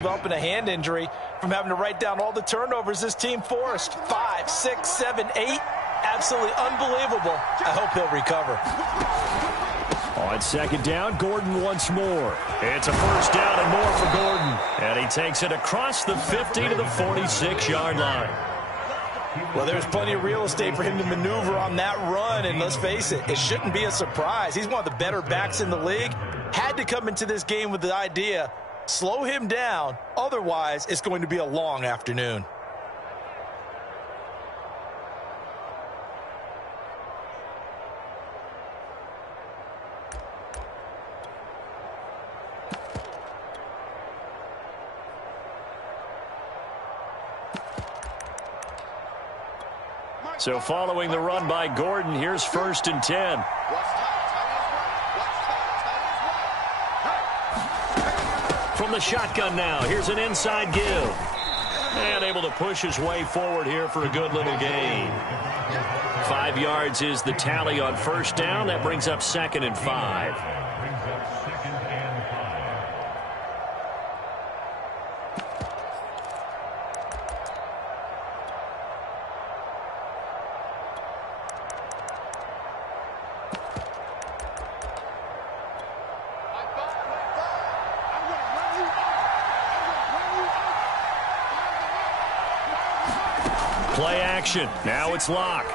Developing a hand injury from having to write down all the turnovers this team forced. 5, 6, 7, 8. Absolutely unbelievable. I hope he'll recover. On second down, Gordon once more. It's a first down and more for Gordon. And he takes it across the 50 to the 46-yard line. Well, there's plenty of real estate for him to maneuver on that run. And let's face it, it shouldn't be a surprise. He's one of the better backs in the league. Had to come into this game with the idea, slow him down. Otherwise, it's going to be a long afternoon. So following the run by Gordon, here's 1st and 10. From the shotgun now, here's an inside give. And able to push his way forward here for a good little gain. 5 yards is the tally on first down. That brings up 2nd and 5. Play action. Now it's Locke. A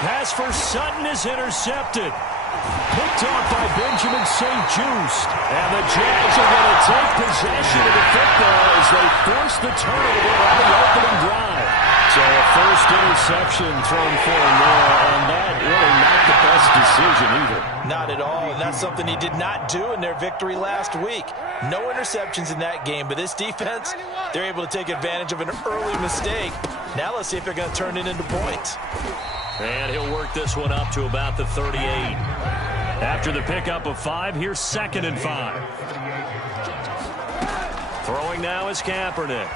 pass for Sutton is intercepted. Picked off by Benjamin St. Just. And the Jags are going to take possession of the football as they force the turnover on the opening drive. So a first interception thrown for him there, and that really not the best decision either. Not at all, and that's something he did not do in their victory last week. No interceptions in that game, but this defense, they're able to take advantage of an early mistake. Now let's see if they're going to turn it into points. And he'll work this one up to about the 38. After the pickup of 5, here's 2nd and 5. Throwing now is Kaepernick.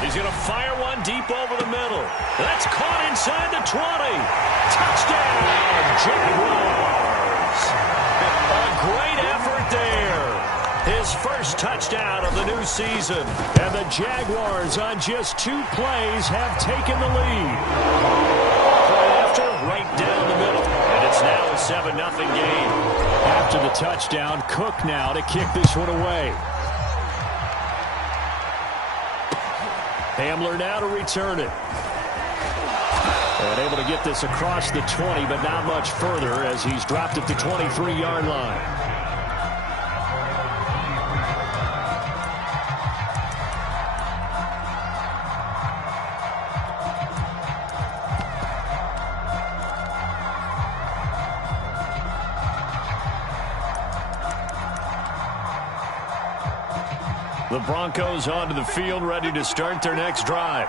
He's going to fire one deep over the middle. That's caught inside the 20. Touchdown, Jaguars. A great effort there. His first touchdown of the new season. And the Jaguars on just 2 plays have taken the lead. Play after, right down the middle. And it's now a 7-0 game. After the touchdown, Cook now to kick this one away. Hamler now to return it. And able to get this across the 20, but not much further as he's dropped at the 23-yard line. The Broncos onto the field, ready to start their next drive.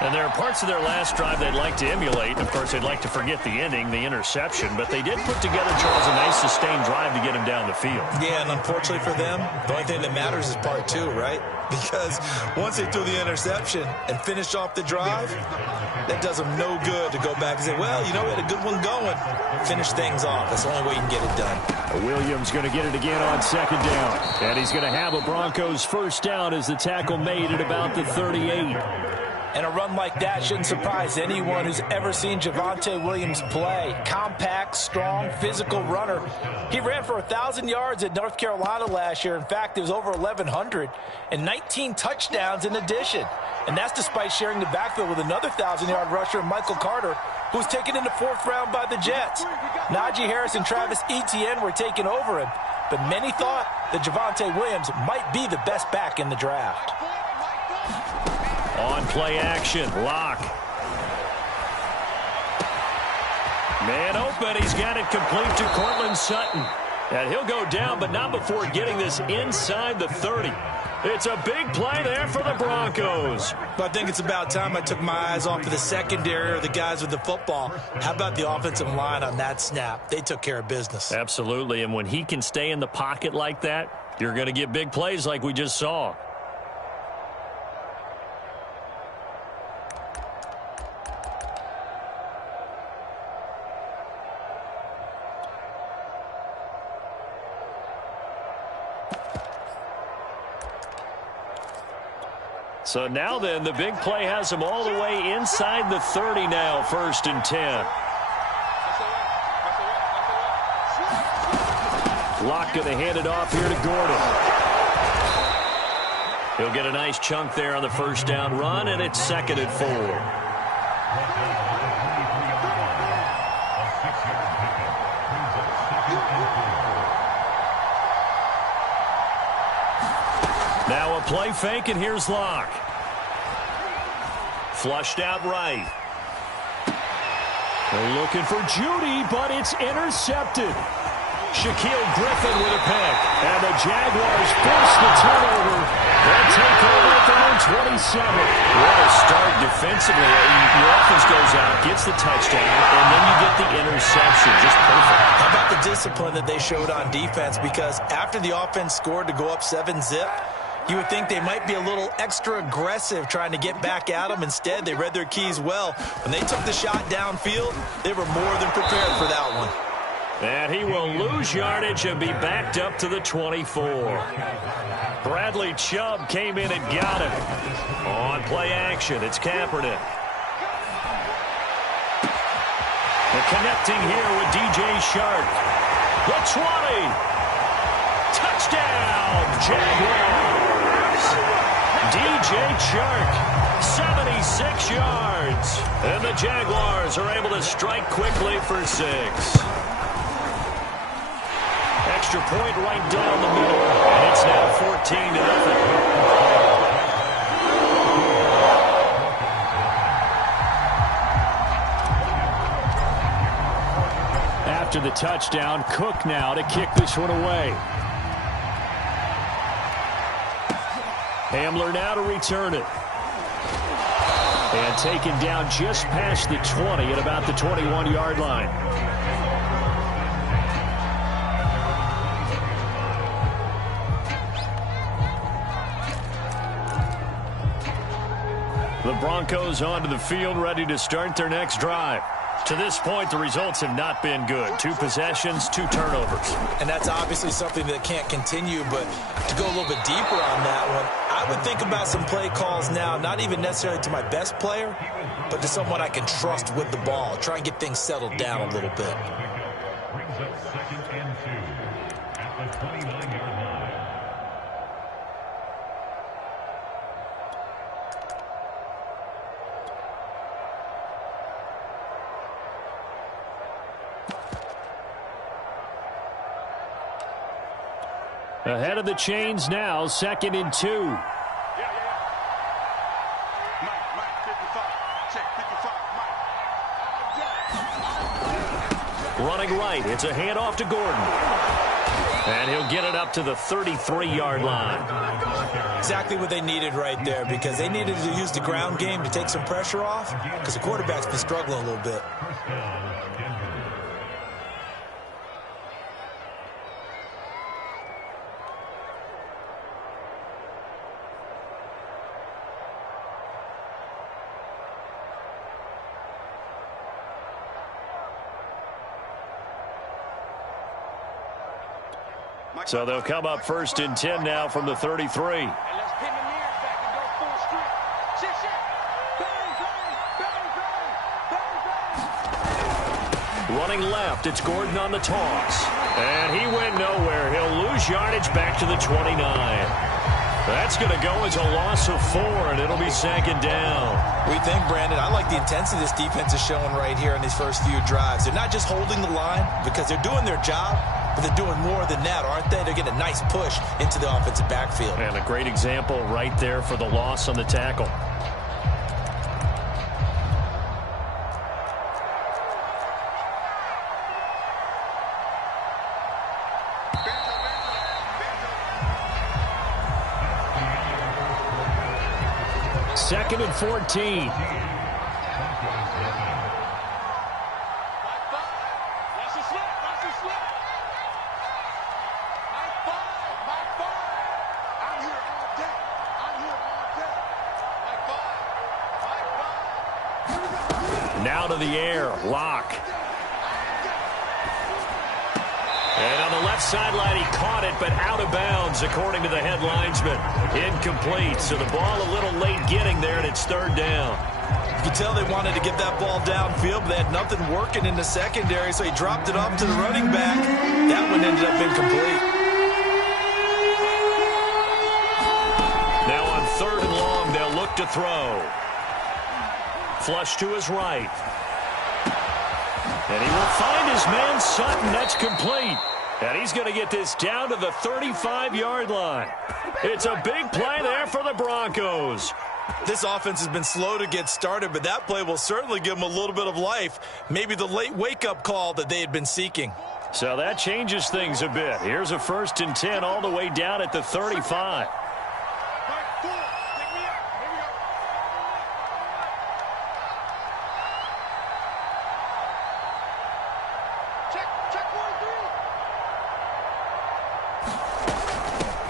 And there are parts of their last drive they'd like to emulate. Of course, they'd like to forget the ending, the interception. But they did put together, Charles, a nice sustained drive to get him down the field. Yeah, and unfortunately for them, the only thing that matters is part 2, right? Because once they threw the interception and finished off the drive, that does them no good to go back and say, well, you know, we had a good one going. Finish things off. That's the only way you can get it done. Williams going to get it again on 2nd down. And he's going to have a Broncos first down as the tackle made at about the 38. And a run like that shouldn't surprise anyone who's ever seen Javonte Williams play. Compact, strong, physical runner. He ran for 1,000 yards at North Carolina last year. In fact, it was over 1,100 and 19 touchdowns in addition. And that's despite sharing the backfield with another 1,000-yard rusher, Michael Carter, who was taken in the 4th round by the Jets. Najee Harris and Travis Etienne were taking over him, but many thought that Javonte Williams might be the best back in the draft. On play action, Locke. Man open, he's got it complete to Cortland Sutton. And he'll go down, but not before getting this inside the 30. It's a big play there for the Broncos. But I think it's about time I took my eyes off of the secondary or the guys with the football. How about the offensive line on that snap? They took care of business. Absolutely, and when he can stay in the pocket like that, you're going to get big plays like we just saw. So now then, the big play has him all the way inside the 30 now, 1st and 10. Locke going to hand it off here to Gordon. He'll get a nice chunk there on the first down run, and it's 2nd and 4. Now a play fake, and here's Locke. Flushed out right. They're looking for Judy, but it's intercepted. Shaquille Griffin with a pick. And the Jaguars force the turnover. They'll take over at their own 27. What a start defensively. Your offense goes out, gets the touchdown, and then you get the interception. Just perfect. How about the discipline that they showed on defense? Because after the offense scored to go up 7-zip, you would think they might be a little extra aggressive trying to get back at them. Instead, they read their keys well. When they took the shot downfield, they were more than prepared for that one. And he will lose yardage and be backed up to the 24. Bradley Chubb came in and got him. On play action, it's Kaepernick. The connecting here with DJ Shark. The 20. Touchdown, Jaguars. DJ Shark, 76 yards. And the Jaguars are able to strike quickly for 6. Extra point right down the middle, and it's now 14-0. After the touchdown, Cook now to kick this one away. Hamler now to return it. And taken down just past the 20 at about the 21-yard line. The Broncos onto the field, ready to start their next drive. To this point, the results have not been good. 2 possessions, 2 turnovers. And that's obviously something that can't continue, but to go a little bit deeper on that one, I would think about some play calls now, not even necessarily to my best player, but to someone I can trust with the ball. Try and get things settled down a little bit. Brings up 2nd and 2 at the 29-yard line. Ahead of the chains now, 2nd and 2. Mike, 55. Check 55, Mike. Running right, it's a handoff to Gordon. And he'll get it up to the 33-yard line. Exactly what they needed right there, because they needed to use the ground game to take some pressure off, because the quarterback's been struggling a little bit. So they'll come up 1st and 10 now from the 33. Running left, it's Gordon on the toss. And he went nowhere. He'll lose yardage back to the 29. That's going to go as a loss of 4, and it'll be 2nd down. What do you think, Brandon? I like the intensity this defense is showing right here in these first few drives. They're not just holding the line because they're doing their job, but they're doing more than that, aren't they? They're getting a nice push into the offensive backfield. And a great example right there for the loss on the tackle. Second and 14. Now to the air, Locke. And on the left left sideline. He caught it, but out of bounds, according to the head linesman. Incomplete. So the ball a little late getting there, and it's third down. You could tell they wanted to get that ball downfield, but they had nothing working in the secondary, so he dropped it off to the running back. That one ended up incomplete. Now on third and long, they'll look to throw. Flush to his right. And he will find his man, Sutton. That's complete. And he's going to get this down to the 35-yard line. It's a big play there for the Broncos. This offense has been slow to get started, but that play will certainly give them a little bit of life. Maybe the late wake-up call that they had been seeking. So that changes things a bit. Here's a 1st and 10 all the way down at the 35.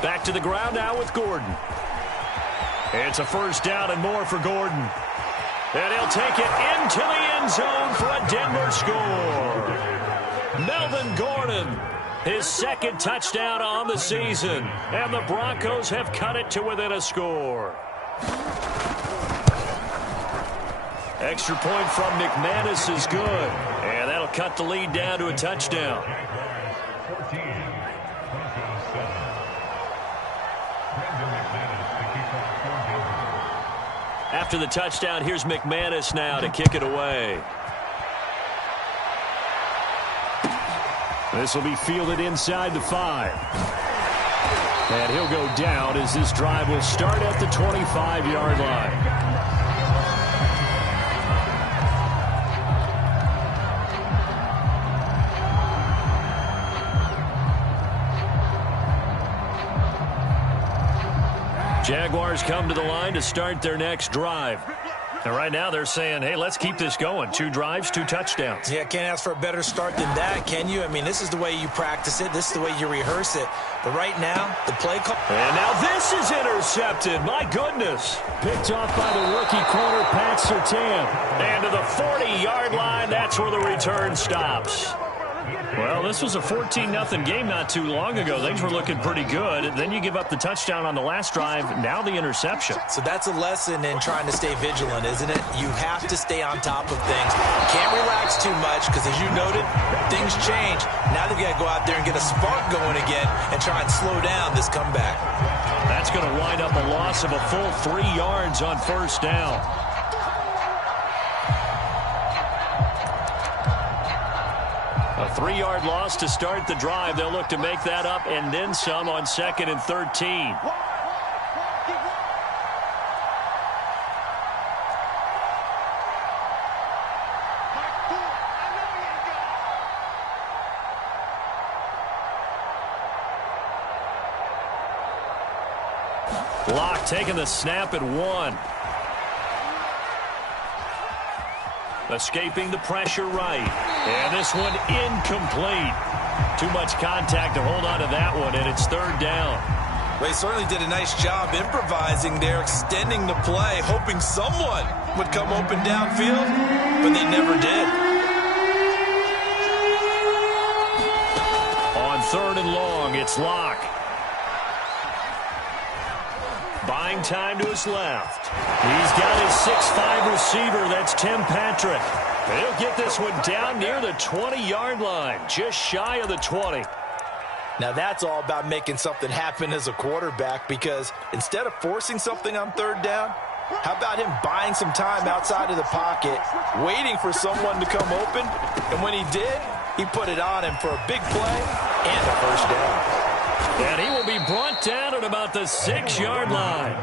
Back to the ground now with Gordon. It's a 1st down and more for Gordon. And he'll take it into the end zone for a Denver score. Melvin Gordon, his 2nd touchdown on the season. And the Broncos have cut it to within a score. Extra point from McManus is good. And that'll cut the lead down to a touchdown. After the touchdown, here's McManus now to kick it away. This will be fielded inside the 5. And he'll go down as this drive will start at the 25-yard line. Jaguars come to the line to start their next drive. And right now they're saying, hey, let's keep this going. 2 drives, 2 touchdowns. Yeah, can't ask for a better start than that, can you? I mean, this is the way you practice it. This is the way you rehearse it. But right now, the play call. And now this is intercepted. My goodness. Picked off by the rookie corner, Pat Surtain. And to the 40-yard line, that's where the return stops. Well, this was a 14-0 game not too long ago. Things were looking pretty good. Then you give up the touchdown on the last drive. Now the interception. So that's a lesson in trying to stay vigilant, isn't it? You have to stay on top of things. Can't relax too much because, as you noted, things change. Now they've got to go out there and get a spark going again and try and slow down this comeback. That's going to wind up a loss of a full 3 yards on 1st down. A 3-yard loss to start the drive. They'll look to make that up and then some on 2nd and 13. Locke taking the snap at 1. Escaping the pressure right. And this one incomplete. Too much contact to hold on to that one, and it's 3rd down. Well, he certainly did a nice job improvising there, extending the play, hoping someone would come open downfield, but they never did. On 3rd and long, it's Locke. Buying time to his left. He's got his 6'5" receiver. That's Tim Patrick. He'll get this one down near the 20-yard line, just shy of the 20. Now that's all about making something happen as a quarterback, because instead of forcing something on 3rd down, how about him buying some time outside of the pocket, waiting for someone to come open, and when he did, he put it on him for a big play and a 1st down. And he will be brought down at about the 6-yard line.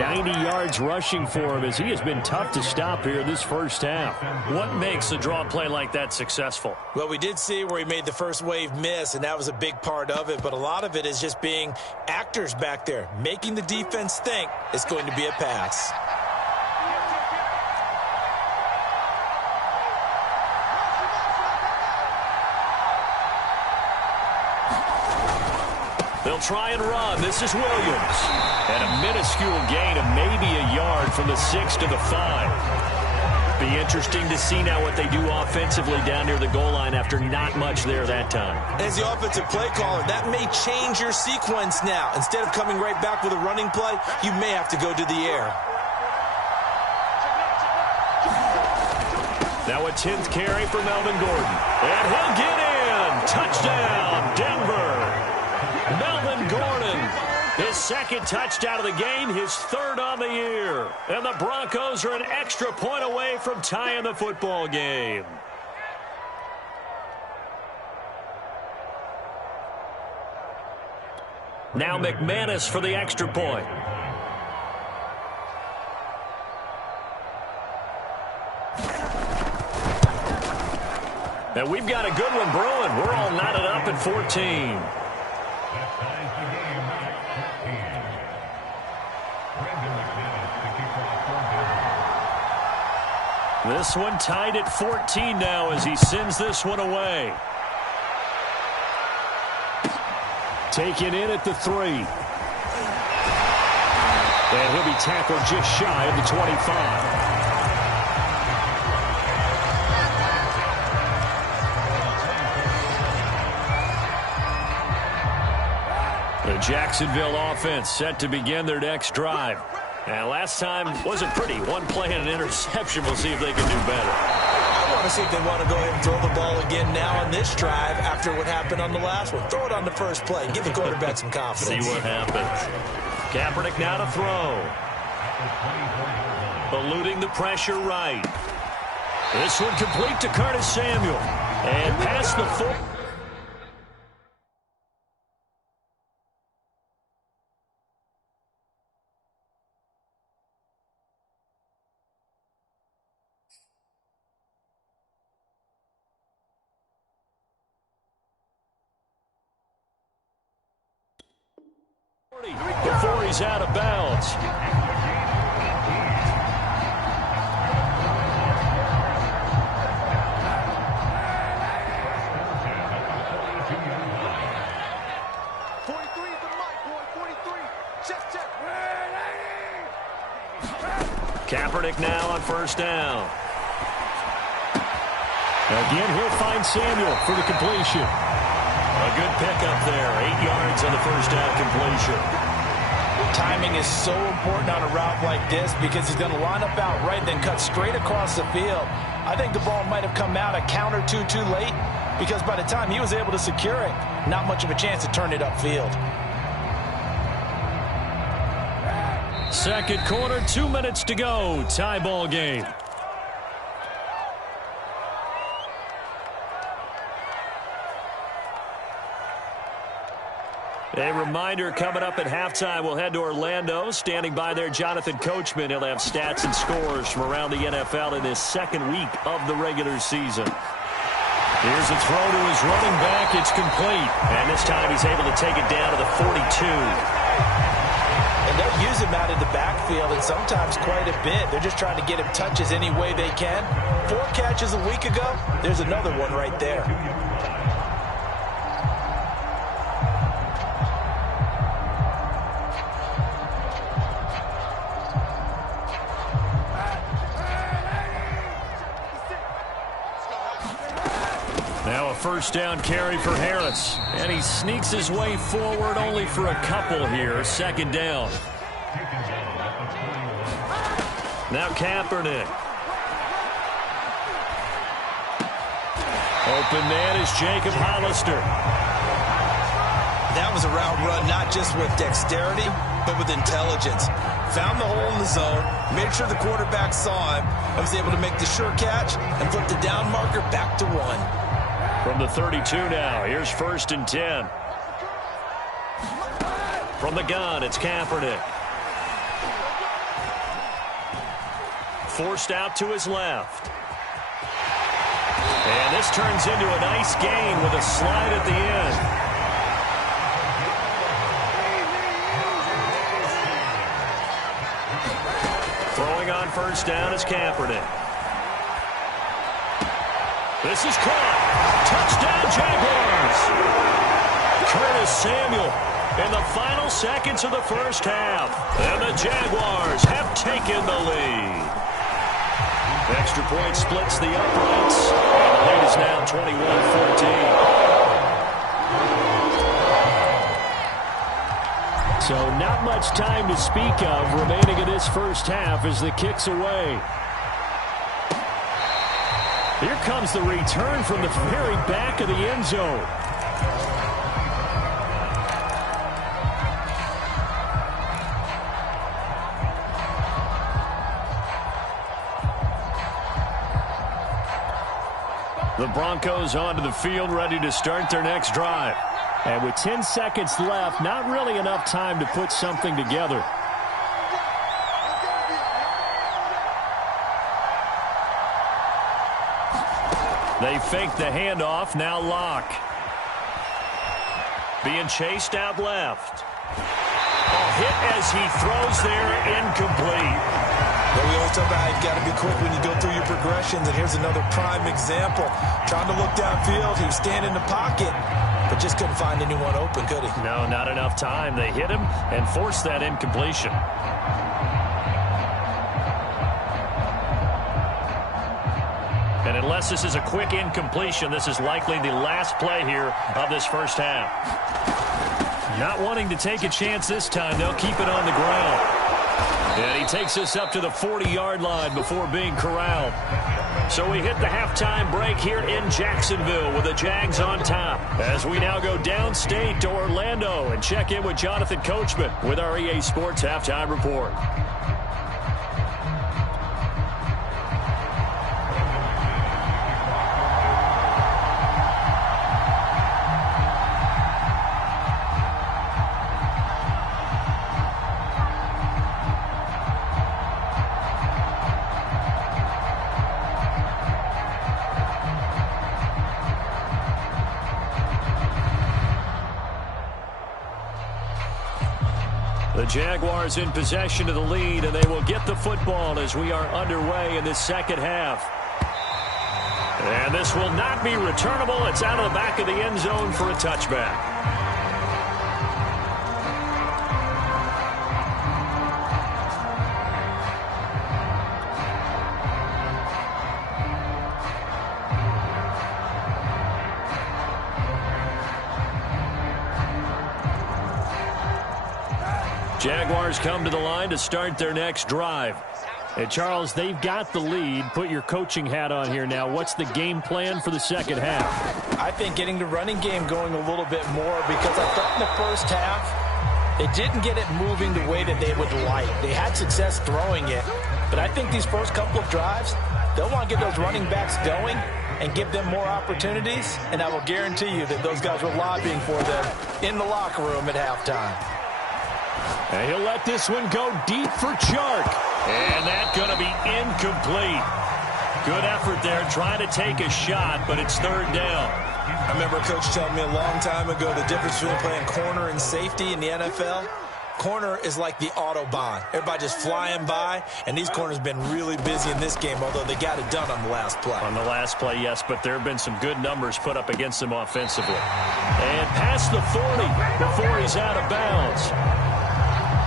90 yards rushing for him as he has been tough to stop here this 1st half. What makes a draw play like that successful? Well, we did see where he made the first wave miss, and that was a big part of it. But a lot of it is just being actors back there, making the defense think it's going to be a pass. They'll try and run. This is Williams. And a minuscule gain of maybe a yard from the 6 to the 5. Be interesting to see now what they do offensively down near the goal line after not much there that time. As the offensive play caller, that may change your sequence now. Instead of coming right back with a running play, you may have to go to the air. Now a 10th carry for Melvin Gordon. And he'll get in. Touchdown, Denver. Melvin Gordon, his second touchdown of the game, his third on the year. And the Broncos are an extra point away from tying the football game. Now McManus for the extra point. And we've got a good one brewing. We're all knotted up at 14. This one tied at 14 now as he sends this one away. Taken in at the 3. And he'll be tackled just shy of the 25. The Jacksonville offense set to begin their next drive. And last time wasn't pretty. One play and an interception. We'll see if they can do better. I want to see if they want to go ahead and throw the ball again now on this drive after what happened on the last one. Throw it on the first play. Give the quarterback some confidence. See what happens. Kaepernick now to throw. Eluding the pressure right. This one complete to Curtis Samuel. And past the full. Before he's out of bounds. Kaepernick now on first down. Again, he'll find Samuel for the completion. A good pickup there. 8 yards on the first down completion. Timing is so important on a route like this because he's going to line up out right, then cut straight across the field. I think the ball might have come out a count or two too late because by the time he was able to secure it, not much of a chance to turn it upfield. Second quarter, 2 minutes to go. Tie ball game. A reminder coming up at halftime, we'll head to Orlando. Standing by there, Jonathan Coachman. He'll have stats and scores from around the NFL in this second week of the regular season. Here's a throw to his running back. It's complete. And this time he's able to take it down to the 42. And they'll use him out in the backfield and sometimes quite a bit. They're just trying to get him touches any way they can. 4 catches a week ago. There's another one right there. Now a first down carry for Harris. And he sneaks his way forward only for a couple here. Second down. Now Kaepernick. Open man is Jacob Hollister. That was a route run not just with dexterity, but with intelligence. Found the hole in the zone, made sure the quarterback saw him, and was able to make the sure catch and flip the down marker back to 1. From the 32 now, here's first and 10. From the gun, it's Kaepernick. Forced out to his left. And this turns into a nice gain with a slide at the end. Throwing on first down is Kaepernick. This is caught. Touchdown, Jaguars. Curtis Samuel in the final seconds of the first half. And the Jaguars have taken the lead. Extra point splits the uprights. And the lead is now 21-14. So not much time to speak of remaining in this first half as the kick's away. Here comes the return from the very back of the end zone. The Broncos onto the field, ready to start their next drive. And with 10 seconds left, not really enough time to put something together. They fake the handoff, now lock. Being chased out left. A hit as he throws there, incomplete. But we always talk about how you've got to be quick when you go through your progressions, and here's another prime example. Trying to look downfield, he was standing in the pocket, but just couldn't find anyone open, could he? No, not enough time. They hit him and forced that incompletion. And unless this is a quick incompletion, this is likely the last play here of this first half. Not wanting to take a chance this time, they'll keep it on the ground. And he takes us up to the 40-yard line before being corralled. So we hit the halftime break here in Jacksonville with the Jags on top. As we now go downstate to Orlando and check in with Jonathan Coachman with our EA Sports Halftime Report. The Jaguars in possession of the lead, and they will get the football as we are underway in this second half. And this will not be returnable. It's out of the back of the end zone for a touchback. Jaguars come to the line to start their next drive. And Charles, they've got the lead. Put your coaching hat on here now. What's the game plan for the second half? I think getting the running game going a little bit more, because I thought in the first half they didn't get it moving the way that they would like. They had success throwing it, but I think these first couple of drives, they'll want to get those running backs going and give them more opportunities, and I will guarantee you that those guys were lobbying for them in the locker room at halftime. And he'll let this one go deep for Chark. And that's going to be incomplete. Good effort there, trying to take a shot, but it's third down. I remember a coach telling me a long time ago the difference between playing corner and safety in the NFL. Corner is like the Autobahn. Everybody just flying by, and these corners have been really busy in this game, although they got it done on the last play. On the last play, yes, but there have been some good numbers put up against them offensively. And past the 40 before he's out of bounds.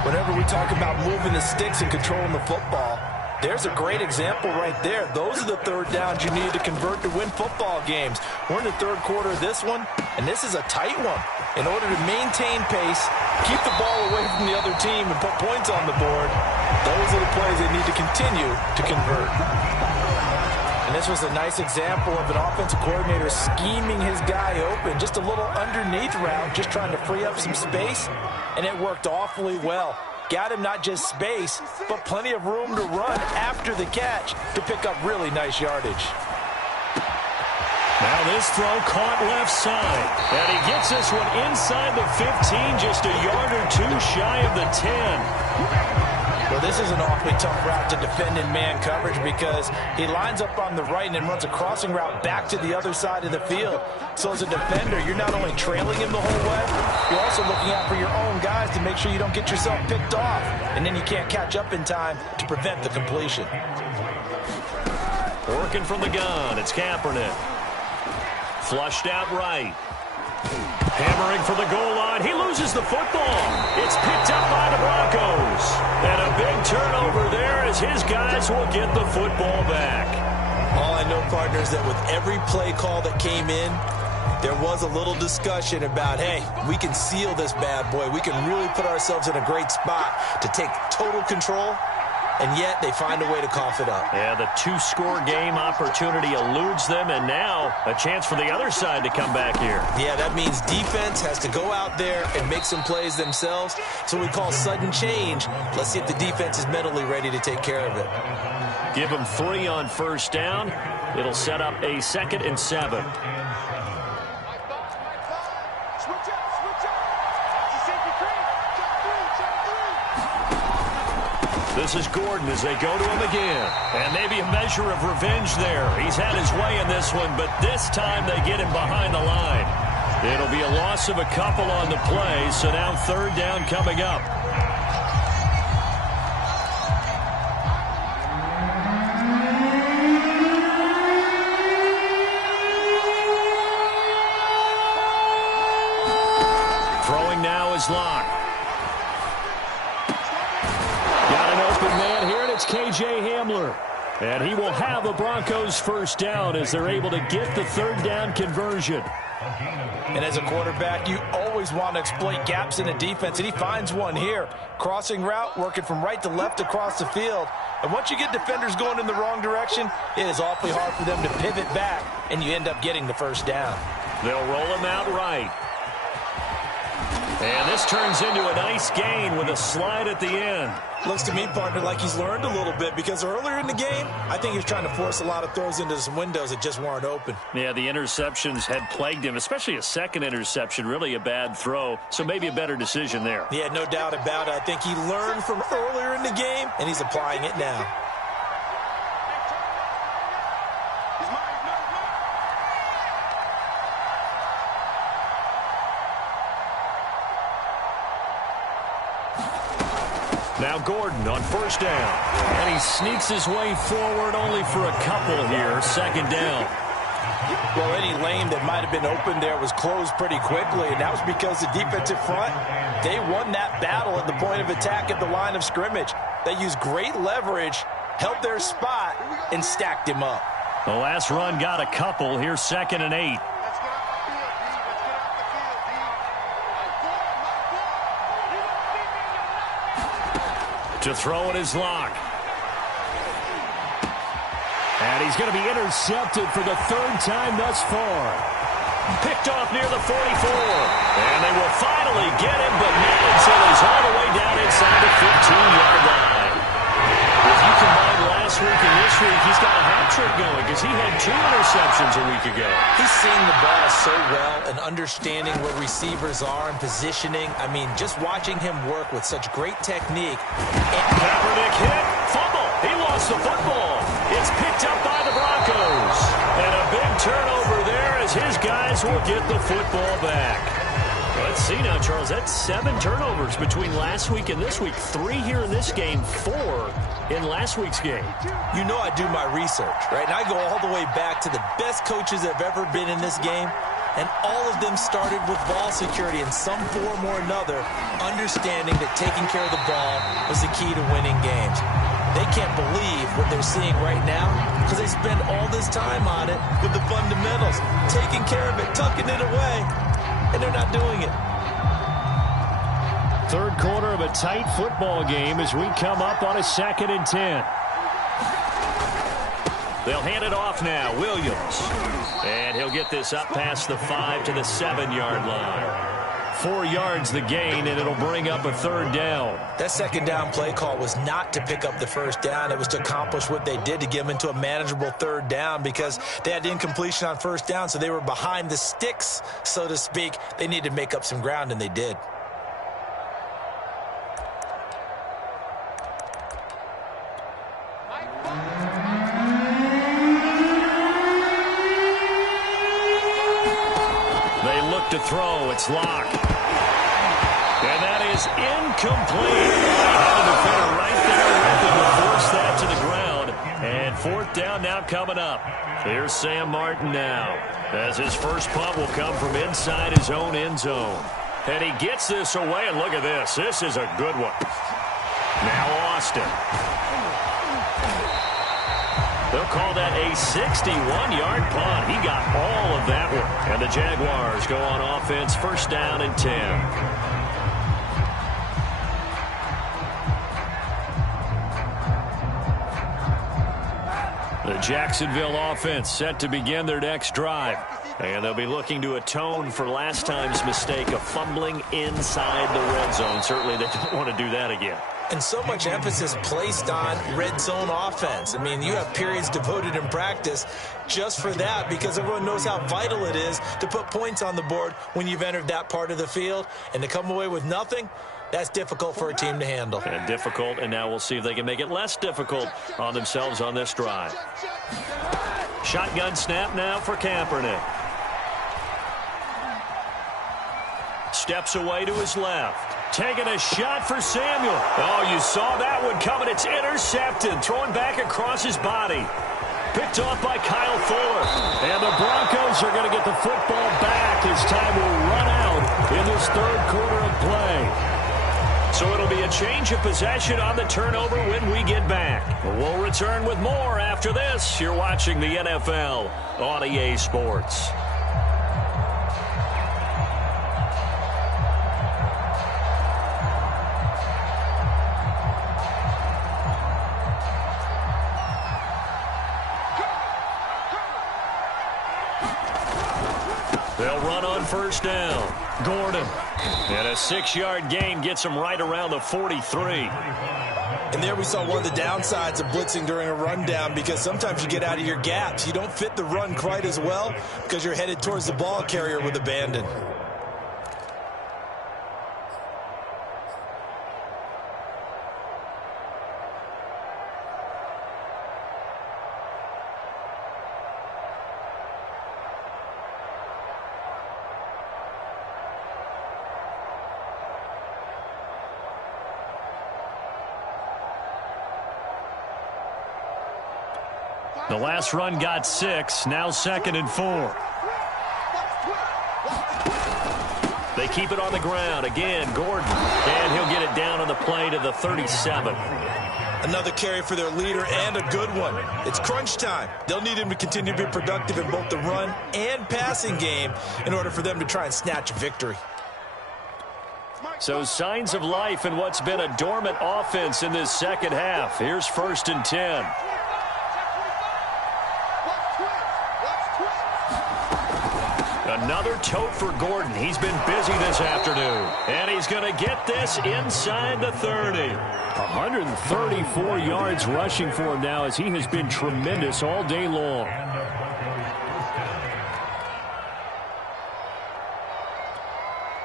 Whenever we talk about moving the sticks and controlling the football, there's a great example right there. Those are the third downs you need to convert to win football games. We're in the third quarter of this one, and this is a tight one. In order to maintain pace, keep the ball away from the other team, and put points on the board, those are the plays they need to continue to convert. And this was a nice example of an offensive coordinator scheming his guy open. Just a little underneath route, just trying to free up some space, and it worked awfully well. Got him not just space, but plenty of room to run after the catch to pick up really nice yardage. Now this throw caught left side. And he gets this one inside the 15, just a yard or two shy of the 10. Well, this is an awfully tough route to defend in man coverage, because he lines up on the right and then runs a crossing route back to the other side of the field. So as a defender, you're not only trailing him the whole way, you're also looking out for your own guys to make sure you don't get yourself picked off, and then you can't catch up in time to prevent the completion. Working from the gun, it's Kaepernick. Flushed out right. Hammering for the goal line. He loses the football. It's picked up by the Broncos. And a big turnover there as as his guys will get the football back. All I know, partner, is that with every play call that came in, there was a little discussion about, hey, we can seal this bad boy. We can really put ourselves in a great spot to take total control, and yet they find a way to cough it up. Yeah, the two-score game opportunity eludes them, and now a chance for the other side to come back here. Yeah, that means defense has to go out there and make some plays themselves. So we call sudden change. Let's see if the defense is mentally ready to take care of it. Give them 3 on first down. It'll set up a 2nd and 7. This is Gordon as they go to him again. And maybe a measure of revenge there. He's had his way in this one, but this time they get him behind the line. It'll be a loss of a couple on the play, so now 3rd down coming up. Throwing now is Locke. Man here, and it's K.J. Hamler. And he will have the Broncos first down as they're able to get the 3rd down conversion. And as a quarterback, you always want to exploit gaps in the defense, and he finds one here. Crossing route, working from right to left across the field. And once you get defenders going in the wrong direction, it is awfully hard for them to pivot back, and you end up getting the first down. They'll roll him out right. And this turns into a nice gain with a slide at the end. Looks to me, partner, like he's learned a little bit, because earlier in the game, I think he was trying to force a lot of throws into some windows that just weren't open. Yeah, the interceptions had plagued him, especially a second interception, really a bad throw. So maybe a better decision there. Yeah, no doubt about it. I think he learned from earlier in the game, and he's applying it now. Now Gordon on first down. And he sneaks his way forward only for a couple here. 2nd down. Well, any lane that might have been open there was closed pretty quickly, and that was because the defensive front, they won that battle at the point of attack at the line of scrimmage. They used great leverage, held their spot, and stacked him up. The last run got a couple. Here's 2nd and 8. To throw it is Locke. And he's going to be intercepted for the 3rd time thus far. Picked off near the 44. And they will finally get him, but not until he's all the way down inside the 15-yard line. If you combine last week and this week, he's got a hat trick going because he had 2 interceptions a week ago. He's seeing the ball so well and understanding where receivers are and positioning. I mean, just watching him work with such great technique. Kaepernick hit, fumble. He lost the football. It's picked up by the Broncos. And a big turnover there as his guys will get the football back. Let's see now, Charles. That's 7 turnovers between last week and this week. 3 here in this game, 4 in last week's game. You know I do my research, right? And I go all the way back to the best coaches that have ever been in this game. And all of them started with ball security in some form or another, understanding that taking care of the ball was the key to winning games. They can't believe what they're seeing right now because they spend all this time on it with the fundamentals, taking care of it, tucking it away, and they're not doing it. 3rd quarter of a tight football game as we come up on a 2nd and 10. They'll hand it off now. Williams. And he'll get this up past the 5 to the 7-yard line. 4 yards the gain, and it'll bring up a 3rd down. That 2nd down play call was not to pick up the 1st down. It was to accomplish what they did, to get them into a manageable 3rd down because they had incompletion on 1st down, so they were behind the sticks, so to speak. They needed to make up some ground, and they did. To throw, it's Locke. And that is incomplete. He had a defender right there with him to force that to the ground. And 4th down now coming up. Here's Sam Martin now, as his first punt will come from inside his own end zone. And he gets this away, and look at this. This is a good one. Now Austin. They'll call that a 61-yard punt. He got all of that one. And the Jaguars go on offense, first down and 10. The Jacksonville offense set to begin their next drive. And they'll be looking to atone for last time's mistake of fumbling inside the red zone. Certainly they don't want to do that again. And so much emphasis placed on red zone offense. I mean, you have periods devoted in practice just for that because everyone knows how vital it is to put points on the board when you've entered that part of the field. And to come away with nothing, that's difficult for a team to handle. And difficult, and now we'll see if they can make it less difficult on themselves on this drive. Shotgun snap now for Kaepernick. Steps away to his left. Taking a shot for Samuel. Oh, you saw that one coming. It's intercepted. Thrown back across his body. Picked off by Kyle Fuller. And the Broncos are going to get the football back as time will run out in this third quarter of play. So it'll be a change of possession on the turnover when we get back. We'll return with more after this. You're watching the NFL on EA Sports. They'll run on first down. Gordon. And a 6-yard gain gets him right around the 43. And there we saw one of the downsides of blitzing during a rundown because sometimes you get out of your gaps. You don't fit the run quite as well because you're headed towards the ball carrier with abandon. The last run got 6, now 2nd and 4. They keep it on the ground. Again, Gordon. And he'll get it down on the play to the 37. Another carry for their leader and a good one. It's crunch time. They'll need him to continue to be productive in both the run and passing game in order for them to try and snatch a victory. So signs of life in what's been a dormant offense in this second half. Here's 1st and 10. Another tote for Gordon. He's been busy this afternoon. And he's going to get this inside the 30. 134 yards rushing for him now as he has been tremendous all day long.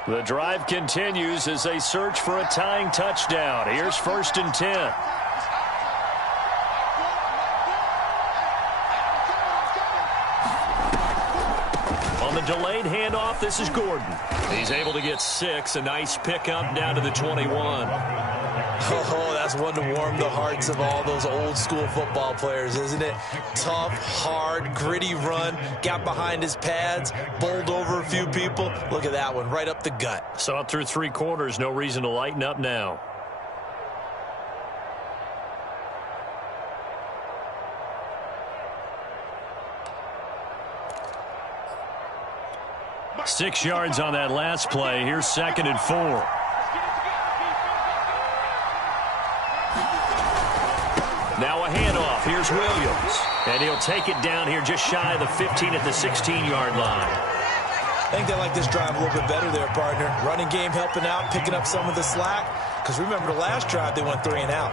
The drive continues as they search for a tying touchdown. Here's 1st and 10. On the delayed handoff, this is Gordon. He's able to get 6. A nice pickup down to the 21. Oh, that's one to warm the hearts of all those old school football players, isn't it? Tough, hard, gritty run. Got behind his pads, bowled over a few people. Look at that one, right up the gut. So up through 3 quarters, no reason to lighten up now. Six yards on that last play. Here's 2nd and 4. Now a handoff. Here's Williams. And he'll take it down here just shy of the 15 at the 16-yard line. I think they like this drive a little bit better there, partner. Running game helping out, picking up some of the slack. Because remember the last drive, they went 3 and out.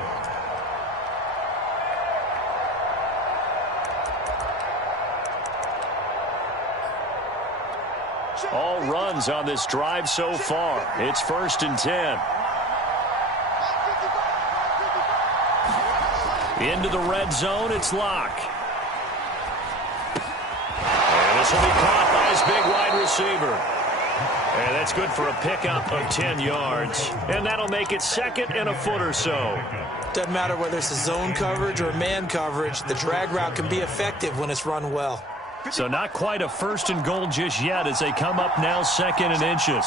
All runs on this drive so far. It's 1st and 10. Into the red zone, it's Locke. And this will be caught by his big wide receiver. And that's good for a pickup of 10 yards. And that'll make it 2nd and a foot or so. Doesn't matter whether it's a zone coverage or man coverage, the drag route can be effective when it's run well. So not quite a 1st and goal just yet as they come up now 2nd and inches.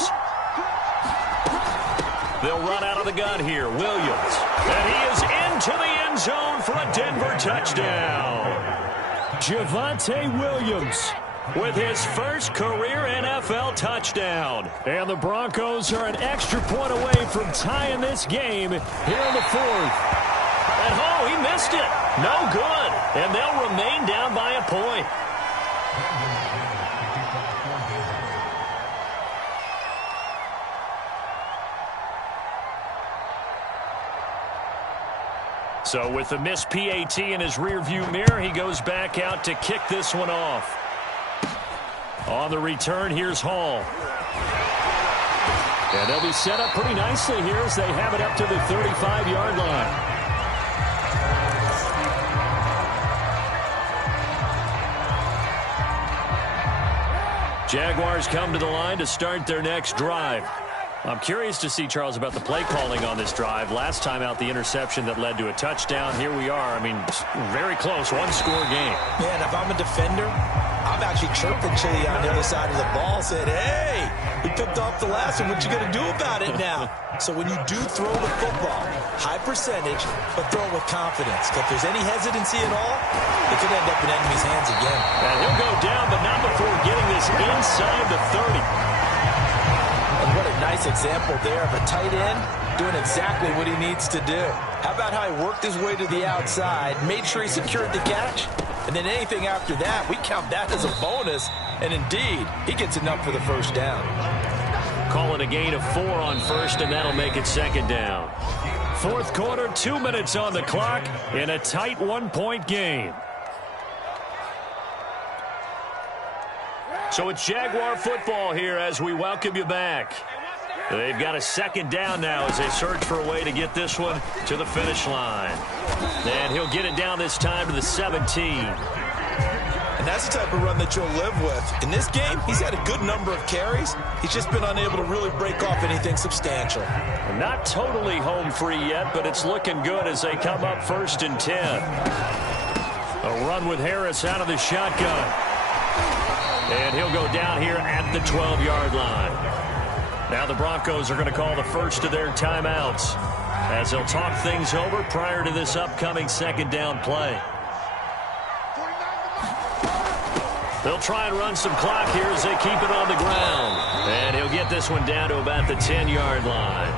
They'll run out of the gun here. Williams. And he is into the end zone for a Denver touchdown. Javonte Williams with his first career NFL touchdown. And the Broncos are an extra point away from tying this game here in the fourth. And oh, he missed it. No good. And they'll remain down by a point. So with the missed PAT in his rearview mirror, he goes back out to kick this one off. On the return, here's Hall. And they'll be set up pretty nicely here as they have it up to the 35-yard line. Jaguars come to the line to start their next drive. I'm curious to see, Charles, about the play calling on this drive. Last time out, the interception that led to a touchdown. Here we are. I mean, very close, one-score game. Man, if I'm a defender, I'm actually chirping Chili on the other side of the ball, saying, hey, we picked off the last one. What you going to do about it now? So when you do throw the football, high percentage, but throw it with confidence. If there's any hesitancy at all, it could end up in enemy's hands again. And he'll go down, but not before getting this inside the 30. And what a nice example there of a tight end doing exactly what he needs to do. How about how he worked his way to the outside, made sure he secured the catch, and then anything after that, we count that as a bonus. And indeed, he gets enough for the first down. Call it a gain of 4 on first, and that'll make it second down. Fourth quarter, 2 minutes on the clock in a tight one-point game. So it's Jaguar football here as we welcome you back. They've got a second down now as they search for a way to get this one to the finish line. And he'll get it down this time to the 17. And that's the type of run that you'll live with. In this game, he's had a good number of carries. He's just been unable to really break off anything substantial. Not totally home free yet, but it's looking good as they come up 1st and 10. A run with Harris out of the shotgun. And he'll go down here at the 12-yard line. Now the Broncos are going to call the first of their timeouts as they'll talk things over prior to this upcoming second down play. They'll try and run some clock here as they keep it on the ground. And he'll get this one down to about the 10-yard line.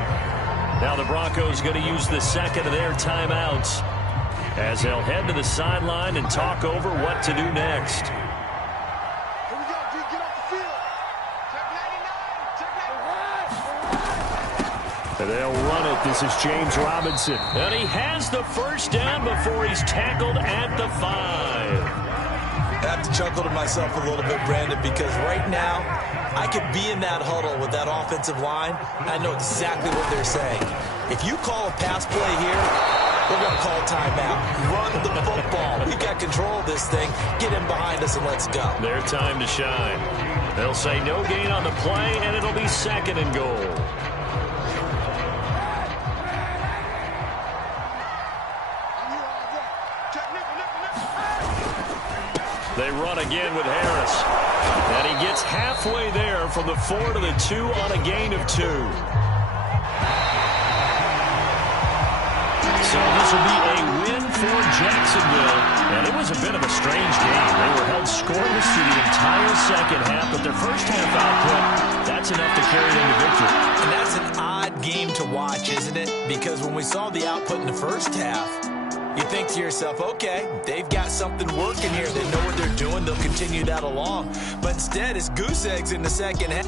Now the Broncos going to use the second of their timeouts as they'll head to the sideline and talk over what to do next. They'll run it. This is James Robinson. And he has the first down before he's tackled at the 5. I have to chuckle to myself a little bit, Brandon, because right now I could be in that huddle with that offensive line. I know exactly what they're saying. If you call a pass play here, we're going to call timeout. Run the football. We've got control of this thing. Get in behind us and let's go. Their time to shine. They'll say no gain on the play, and it'll be 2nd and goal. They run again with Harris. And he gets halfway there from the 4 to the 2 on a gain of 2. So this will be a win for Jacksonville. And it was a bit of a strange game. They were held scoreless through the entire second half, but their first half output, that's enough to carry them to victory. And that's an odd game to watch, isn't it? Because when we saw the output in the first half, you think to yourself, okay, they've got something working here. They know what they're doing. They'll continue that along. But instead, it's goose eggs in the second half.